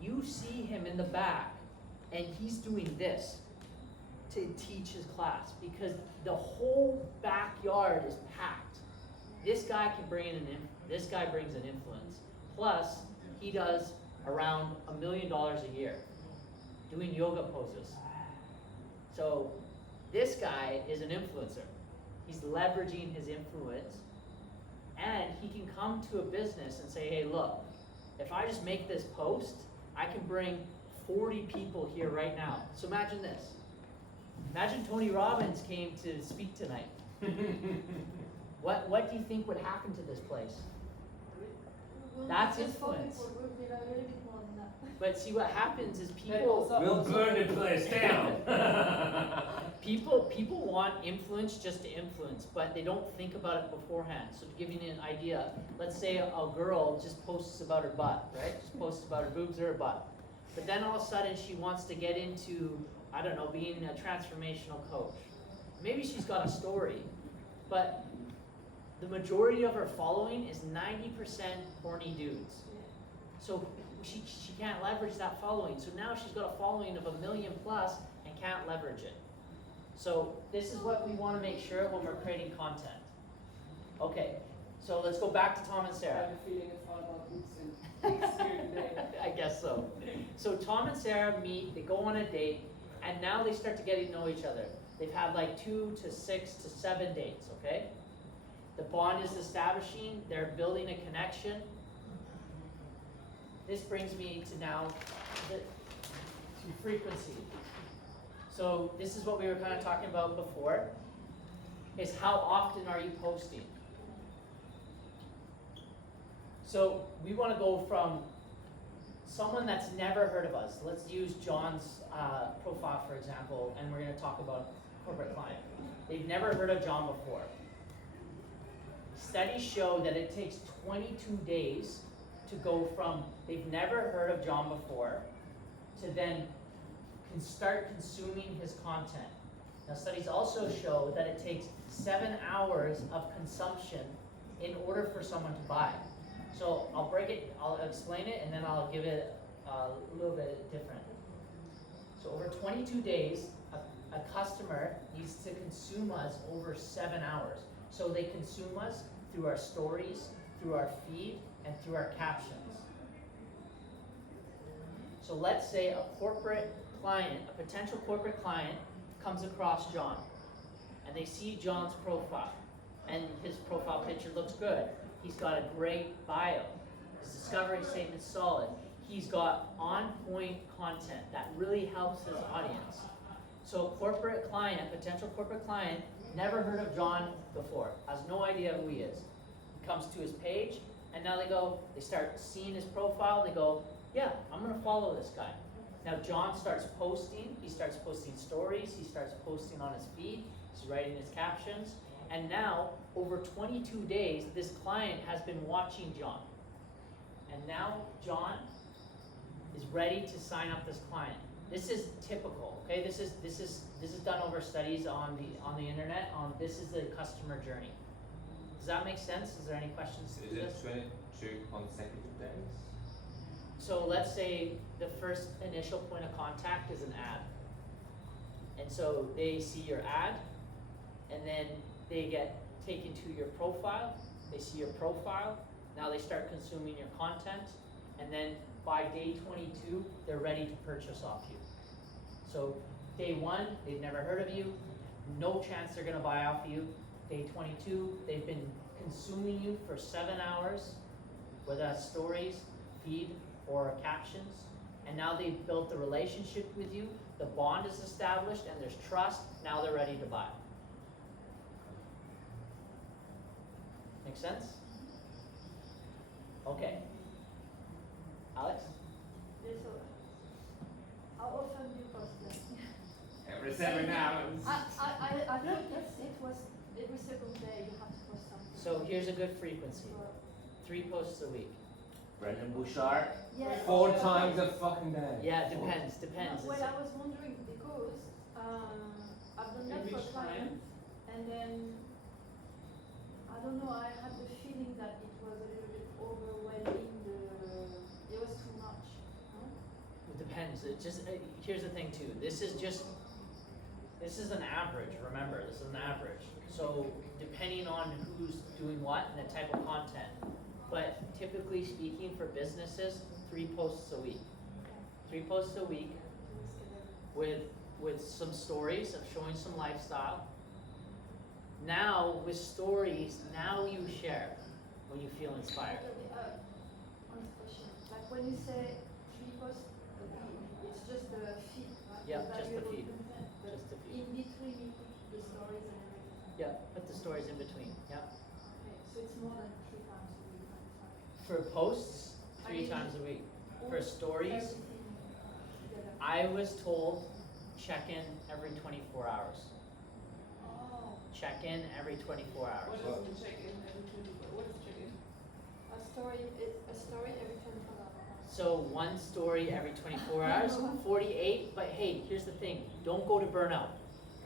You see him in the back, and he's doing this to teach his class because the whole backyard is packed. This guy can bring in this guy brings an influence. Plus, he does around $1 million a year doing yoga poses. So this guy is an influencer. He's leveraging his influence, and he can come to a business and say, hey, look, if I just make this post, I can bring 40 people here right now. So imagine this. Imagine Tony Robbins came to speak tonight. What do you think would happen to this place? That's influence. But see, what happens is people We'll burn the place down. people want influence just to influence, but they don't think about it beforehand. So to give you an idea, let's say a girl just posts about her butt, right? Just posts about her boobs or her butt. But then all of a sudden she wants to get into, I don't know, being a transformational coach. Maybe she's got a story, but the majority of her following is 90% horny dudes. So she can't leverage that following. So now she's got a following of 1 million plus and can't leverage it. So this is what we want to make sure when we're creating content. Okay, so let's go back to Tom and I Sarah. have a feeling it's all about boobs and dicks here today. I guess so. So Tom and Sarah meet, they go on a date, and now they start to get to know each other. They've had like 2 to 6 to 7 dates, okay? The bond is establishing, they're building a connection. This brings me to now to frequency. So this is what we were kind of talking about before, is how often are you posting? So we want to go from someone that's never heard of us. Let's use John's profile, for example, and we're going to talk about corporate client. They've never heard of John before. Studies show that it takes 22 days to go from they've never heard of John before to then can start consuming his content. Now, studies also show that it takes 7 hours of consumption in order for someone to buy. So I'll explain it, and then I'll give it a little bit different. So over 22 days, a customer needs to consume us over 7 hours. So they consume us through our stories, through our feed, and through our captions. So let's say a corporate client, a potential corporate client, comes across John, and they see John's profile, and his profile picture looks good. He's got a great bio. His discovery statement's solid. He's got on-point content that really helps his audience. So a corporate client, a potential corporate client, never heard of John before, has no idea who he is. He comes to his page, and now they start seeing his profile, they go, yeah, I'm gonna follow this guy. Now John starts posting, he starts posting stories, he starts posting on his feed, he's writing his captions, and now, over 22 days, this client has been watching John. And now John is ready to sign up this client. This is typical, okay? This is done over studies on the internet. This is the customer journey. Does that make sense? Is there any questions to this? Is it 22 consecutive days? So let's say the first initial point of contact is an ad. And so they see your ad, and then they get taken to your profile, they see your profile, now they start consuming your content, and then by day 22, they're ready to purchase off you. So day 1, they've never heard of you, no chance they're gonna buy off you. Day 22, they've been consuming you for 7 hours, whether that's stories, feed, or captions, and now they've built a relationship with you, the bond is established, and there's trust, now they're ready to buy. Make sense? Okay. Alex? Yeah, so how often do you post them? Every 7 hours. I thought it was every second day you have to post something. So here's a good frequency. 3 posts a week. Brendan Bouchard, Yeah. 4 times a fucking day. Yeah, it depends. Well, I was wondering because I've done that And for which clients, just here's the thing too. This is an average. Remember, this is an average. So depending on who's doing what and the type of content, but typically speaking for businesses, 3 posts a week. 3 posts a week with some stories of showing some lifestyle. Now with stories, now you share when you feel inspired. One question. Like when you say 3 posts a week, it's just the feed, right? Yeah, just the valuable feed. content. But Just the feed. in between you put the stories and everything. Yeah, put the stories in between. Yeah. Okay, so it's more than 3 times a week. Right? For posts, 3 times a week. For stories, Everything together. I was told check in every 24 hours. Oh, Check in every 24 hours. What does the check-in every 24? What is check-in? a story every 24 hours. So 1 story every 24 hours, 48, but hey, here's the thing, don't go to burnout.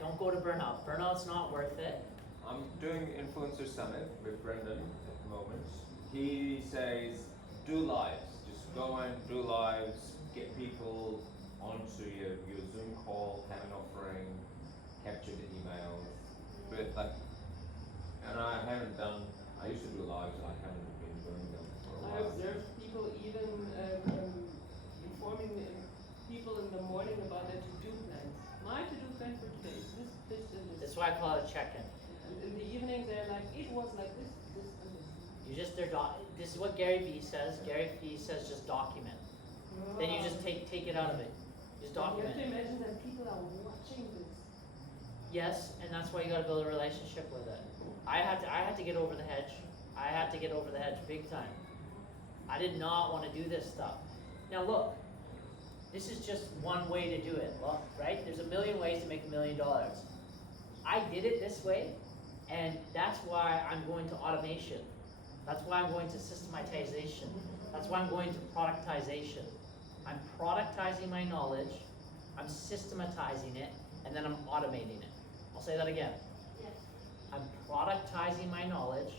Don't go to burnout. Burnout's not worth it. I'm doing Influencer Summit with Brendan at the moment. He says, do lives. Just go and do lives, get people onto your Zoom call, have an offering, capture the emails. But like, and I used to do lives, I haven't been doing them for a I while. observed people even informing people in the morning about their to-do plans. My to-do plan for today is this, and this. That's why I call it a check-in. And in the evening, they're like, it was like this, and this. This is what Gary Vee says. Gary Vee says just document. Then you just take it out of it. Just You document have to it. imagine that people are watching this. Yes, and that's why you gotta build a relationship with it. I had to get over the hedge. I had to get over the hedge big time. I did not want to do this stuff. Now look, this is just one way to do it, look, right? There's a million ways to make $1 million. I did it this way, and that's why I'm going to automation. That's why I'm going to systematization. That's why I'm going to productization. I'm productizing my knowledge, I'm systematizing it, and then I'm automating it. I'll say that again. Yes. I'm productizing my knowledge,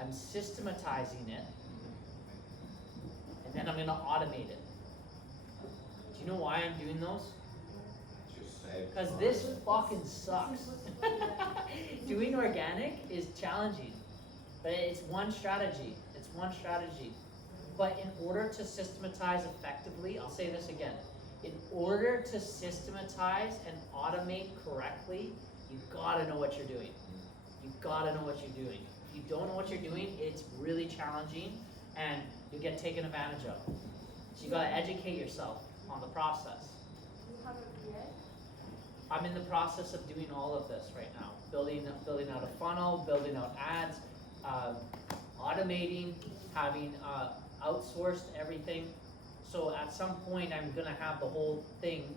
I'm systematizing it, and then I'm gonna automate it. Do you know why I'm doing those? Just say. Because this fucking sucks. Doing organic is challenging, but it's one strategy. It's one strategy. But in order to systematize effectively, I'll say this again. In order to systematize and automate correctly, you gotta know what you're doing. You gotta know what you're doing. If you don't know what you're doing, it's really challenging and you get taken advantage of. So you gotta educate yourself on the process. Do you have a VA? I'm in the process of doing all of this right now. Building out a funnel, building out ads, automating, having outsourced everything. So at some point I'm gonna have the whole thing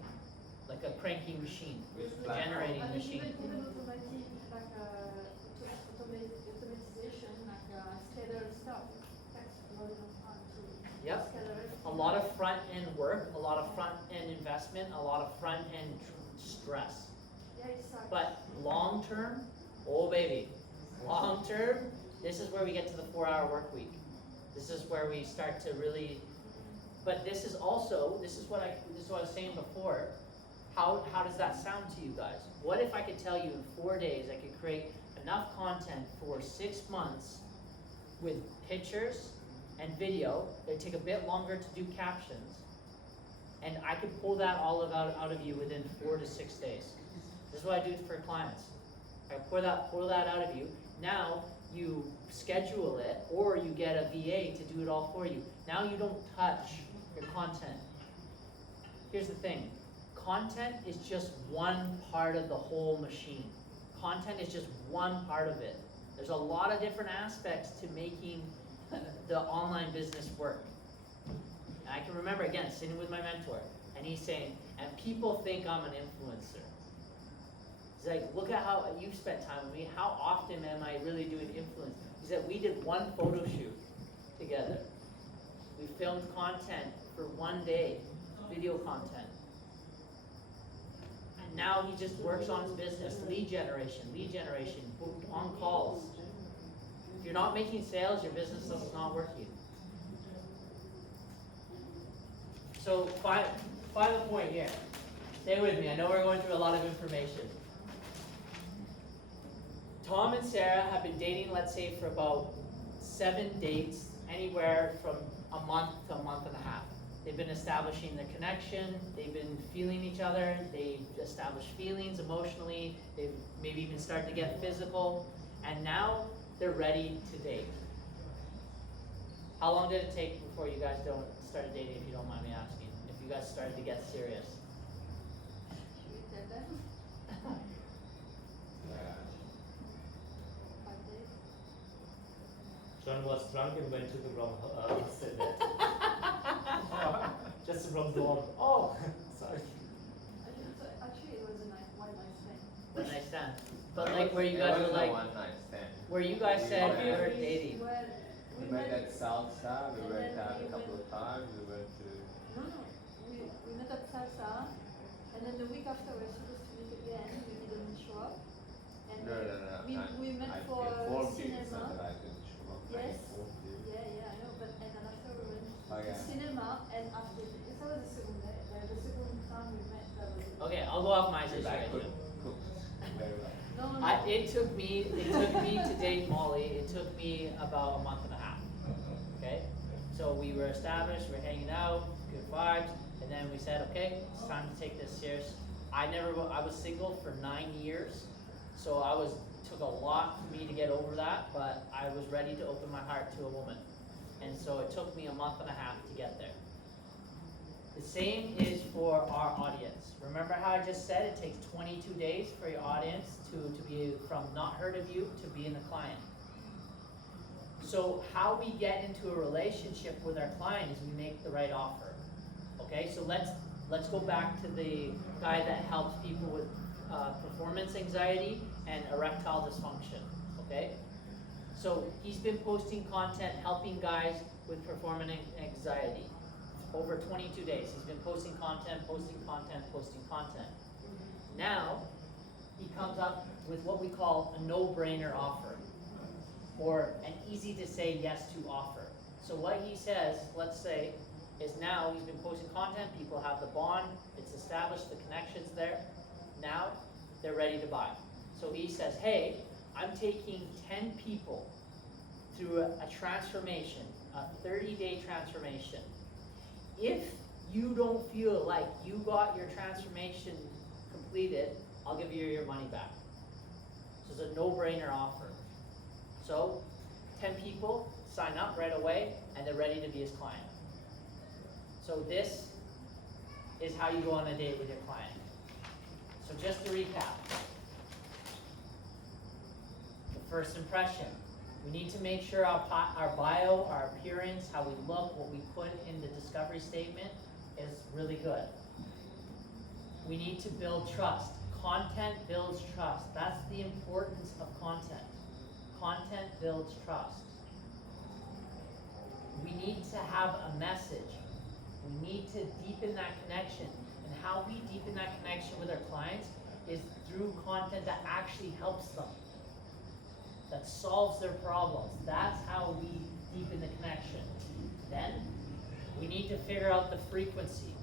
like a cranking machine, generating I mean, machine. even automatic, like automatization, like scalar stuff, takes a lot of time to Yep. scalar everything. A lot of front end work, a lot of front end investment, a lot of front end stress. Yeah, it sucks. But long term, oh baby, long term, this is where we get to the 4-hour work week. This is where we start to really, but this is also, this is what I was saying before. How does that sound to you guys? What if I could tell you in 4 days I could create enough content for 6 months with pictures and video that take a bit longer to do captions, and I could pull that all out of you within 4 to 6 days. This is what I do for clients. I pull that out of you. Now you schedule it, or you get a VA to do it all for you. Now you don't touch your content. Here's the thing. Content is just one part of the whole machine. Content is just one part of it. There's a lot of different aspects to making the online business work. And I can remember, again, sitting with my mentor, and he's saying, and people think I'm an influencer. He's like, look at how you've spent time with me. How often am I really doing influence? He said, we did one photo shoot together. We filmed content for 1 day, video content. And now he just works on his business, lead generation, on calls. If you're not making sales, your business is not working. So final point here. Stay with me. I know we're going through a lot of information. Tom and Sarah have been dating, let's say, for about 7 dates, anywhere from a month to a month and a half. They've been establishing the connection, they've been feeling each other, they've established feelings emotionally, they've maybe even started to get physical, and now they're ready to date. How long did it take before you guys started dating, if you don't mind me asking? If you guys started to get serious? Should we tell them? Yeah. 5 days? John was drunk and went to the wrong hospital. Just the wrong dorm. Oh, sorry. Actually, it was a one night stand. One night stand. But like where you guys were like, one night stand. where you guys said we were dating. Well, We made that salsa, we and went then out we a couple went- of times, we went to. No, we met at Salsa, and then the week after we were supposed to meet again, we didn't show up. And No. we met I for informed you, it's cinema. not that I didn't show up. I Yes. informed you. Yeah, I know, but and then after we went Oh, to yeah. cinema, and after that was the second day. The second time we met, that was it. Okay, I'll go off my Because I situation. cooked very well. No. It took me to date Molly, it took me about a month and a half. Okay? So we were established, we were hanging out, good vibes, and then we said, okay, it's time to take this serious. I was single for 9 years, so took a lot for me to get over that, but I was ready to open my heart to a woman. And so it took me a month and a half to get there. The same is for our audience. Remember how I just said it takes 22 days for your audience to be from not heard of you to being a client. So how we get into a relationship with our client is we make the right offer. Okay, so let's go back to the guy that helps people with performance anxiety and erectile dysfunction. Okay, so he's been posting content helping guys with performance anxiety over 22 days. He's been posting content. Now he comes up with what we call a no-brainer offer, or an easy to say yes to offer. So what he says, let's say, is now he's been posting content, people have the bond, it's established, the connection's there, now they're ready to buy. So he says, hey, I'm taking 10 people through a transformation, a 30-day transformation. If you don't feel like you got your transformation completed, I'll give you your money back. So it's a no-brainer offer. So 10 people sign up right away and they're ready to be his client. So this is how you go on a date with your client. So just to recap, the first impression. We need to make sure our bio, our appearance, how we look, what we put in the discovery statement is really good. We need to build trust. Content builds trust. That's the importance of content. Content builds trust. We need to have a message. We need to deepen that connection. And how we deepen that connection with our clients is through content that actually helps them, that solves their problems. That's how we deepen the connection. Then we need to figure out the frequency.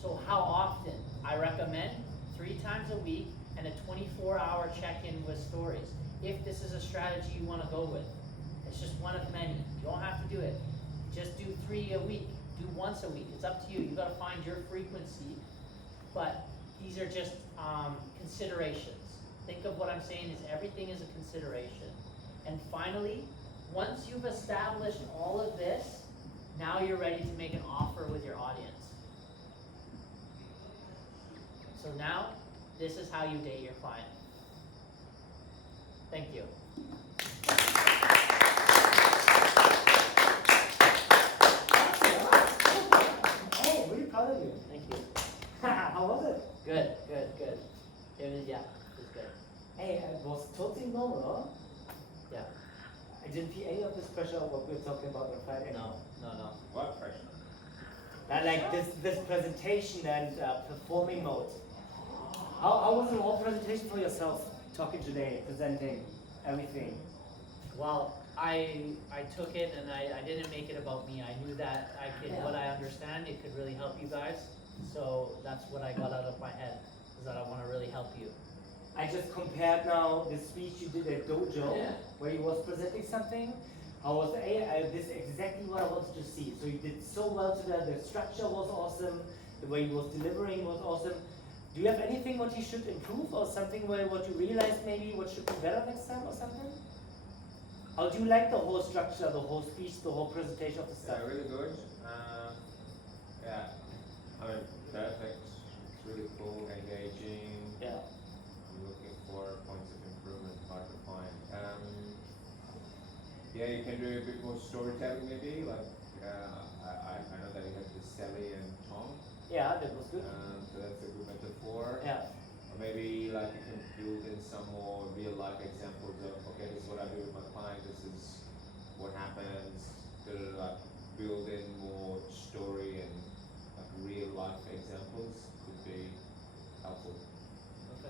So how often? I recommend 3 times a week and a 24-hour check-in with stories. If this is a strategy you want to go with. It's just one of many. You don't have to do it. Just do 3 a week. Do once a week. It's up to you. You've got to find your frequency. But these are just considerations. Think of what I'm saying is everything is a consideration. And finally, once you've established all of this, now you're ready to make an offer with your audience. So now, this is how you date your client. Thank you. Oh, really proud of you. Thank you. How was it? Good. It was good. Hey, it was totally normal, huh? Yeah. I didn't feel any of this pressure of what we were talking about on Friday. No. What pressure? Like this presentation and performing mode. How was the whole presentation for yourself? Talking today, presenting, everything. Well, I took it and I didn't make it about me. I knew that I could, what I understand, it could really help you guys. So that's what I got out of my head, is that I want to really help you. I just compared now the speech you did at Dojo, Yeah. where you was presenting something. This is exactly what I wanted to see. So you did so well today. The structure was awesome. The way you was delivering was awesome. Do you have anything what you should improve, or something where what you realized maybe what should be better next time, or something? How do you like the whole structure, the whole speech, the whole presentation of the stuff? Yeah, really good. Yeah, I mean, perfect. It's really cool, engaging. Yeah. I'm looking for points of improvement, hard to find. Yeah, you can do a bit more storytelling maybe, like, I know that you have the Sally and Tom. Yeah, that was good. So that's a good metaphor. Yeah. Or maybe like you can build in some more real life examples of, okay, this is what I do with my client, this is what happens, like build in more story and like real life examples could be helpful. Okay.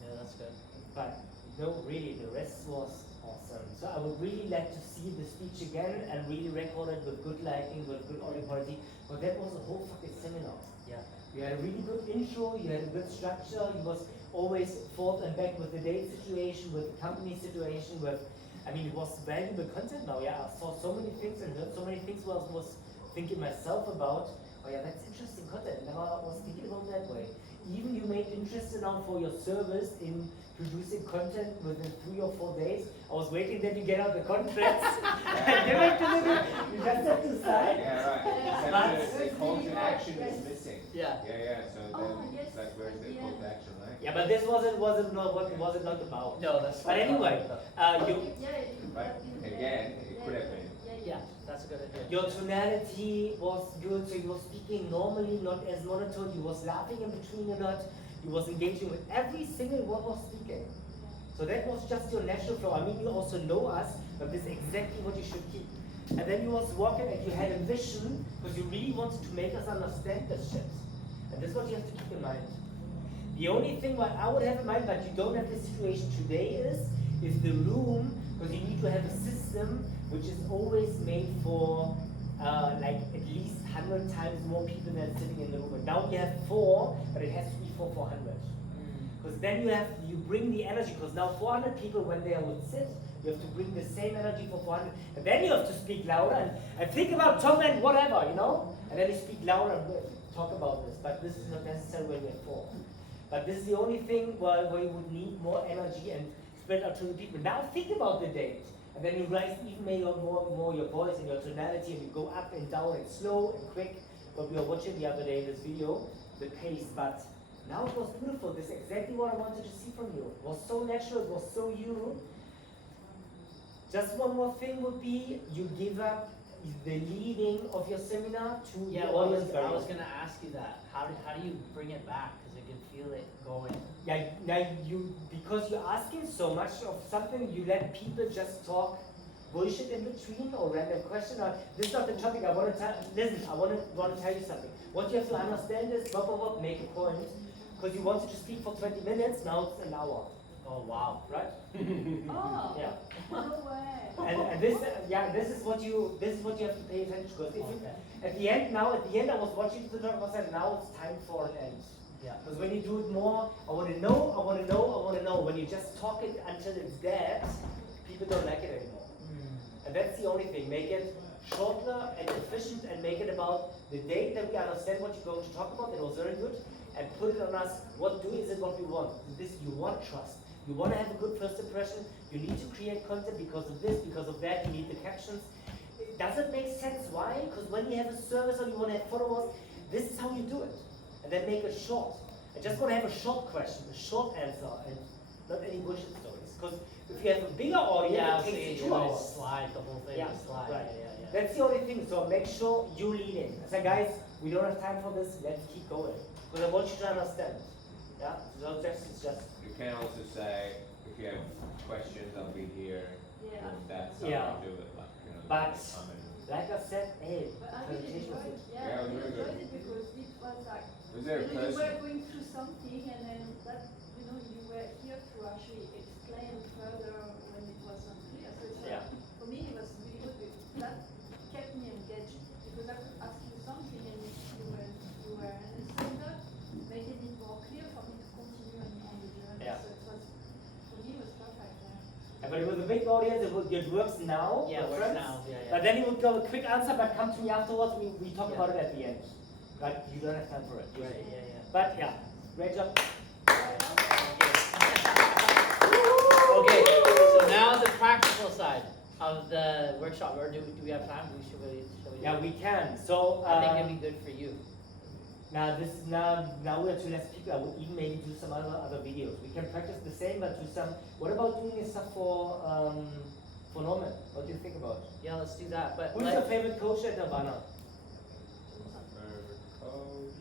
Yeah, that's good. But no, really, the rest was awesome. So I would really like to see the speech again and really record it with good lighting, with good audio quality. But that was a whole fucking seminar. Yeah. You had a really good intro, you had a good structure, you was always forth and back with the date situation, with the company situation, with, I mean, it was valuable content now. Yeah, I saw so many things and heard so many things where I was thinking myself about, oh yeah, that's interesting content. Never was thinking about that way. Even you made interest now for your service in producing content within 3 or 4 days. I was waiting that you get out the contracts and give it to them. You just have to sign. Yeah, right. But- Except the call to action is missing. Yeah. Yeah, so Oh, then yes, it's like, where's the yeah. call to action, right? Yeah, but this wasn't not what was it not about. No, that's But fine. anyway, you But again, it could have been. Yeah, that's a good idea. your tonality was good, so you were speaking normally, not as monotone. You was laughing in between a lot. You was engaging with every single word was speaking. So that was just your natural flow. I mean, you also know us, but this is exactly what you should keep. And then you was walking and you had a vision because you really wanted to make us understand this shit. And this is what you have to keep in mind. The only thing what I would have in mind, but you don't have this situation today, is the room, because you need to have a system which is always made for like at least 100 times more people than sitting in the room. And now we have 4, but it has to be for 400. Because then you bring the energy, because now 400 people when they would sit, you have to bring the same energy for 400. And then you have to speak louder and think about Tom and whatever, you know? And then you speak louder and talk about this. But this is not necessary when you have 4. But this is the only thing where you would need more energy and spread out to the people. Now think about the date. And then you raise even more your voice and your tonality, and you go up and down and slow and quick. But we were watching the other day in this video, the pace. But now it was beautiful. This is exactly what I wanted to see from you. It was so natural, it was so you. Just one more thing would be, you give up the leading of your seminar to Yeah, the well, audience. I was gonna ask you that. How do you bring it back? Because I can feel it going. Yeah, now because you're asking so much of something, you let people just talk bullshit in between or random question. Or this is not the topic. I want to listen. I want to tell you something. What you have to understand is, make a point. Because you wanted to speak for 20 minutes, now it's an hour. Oh wow. Right? Oh, Yeah. no way. And this is what you have to pay attention to. Because at the end, I was watching the talk. I said, now it's time for an end. Yeah. Because when you do it more, I want to know. When you just talk it until it's dead, people don't like it anymore. And that's the only thing. Make it shorter and efficient, and make it about the date that we understand what you're going to talk about. That was very good. And put it on us. Is it what we want? This you want trust. You want to have a good first impression. You need to create content because of this, because of that. You need the captions. Does it make sense? Why? Because when you have a service or you want to have followers, this is how you do it. And then make it short. I just want to have a short question, a short answer, and not any bullshit stories. Because if you have a bigger audience, it takes you 2 hours. Slide the whole thing. Yeah, Slide. right. Yeah. That's the only thing. So make sure you lead in. I say, guys, we don't have time for this. Let's keep going. Because I want you to understand. Yeah. So it's just. You can also say, if you have questions, I'll be here. Yeah. And that's how Yeah. you do it, like, you know. But come and- like I said, hey, But I really presentation was enjoyed good. it. Yeah, it Yeah, I was really really good. enjoyed it because it was like, Was there a you were person? going through something and then that, you were here to actually explain further when it was unclear. So it's Yeah. for me, it big audience, it works now. Yeah, with works friends. now. Yeah, yeah. But then you would go a quick answer, but come to me afterwards. We talk Yeah. about it at the end. But you don't have time for it. Right, yeah, yeah. But yeah, great job. Okay, so now the practical side of the workshop. Or do we have time? Shall we Yeah, do it? we can. So I think it'd be good for you. now we have to less people. I would even maybe do some other videos. We can practice the same, but do some. What about doing this stuff for Norman? What do you think about? Yeah, let's do that. But Who's your favorite coach at Nirvana? Favorite coach.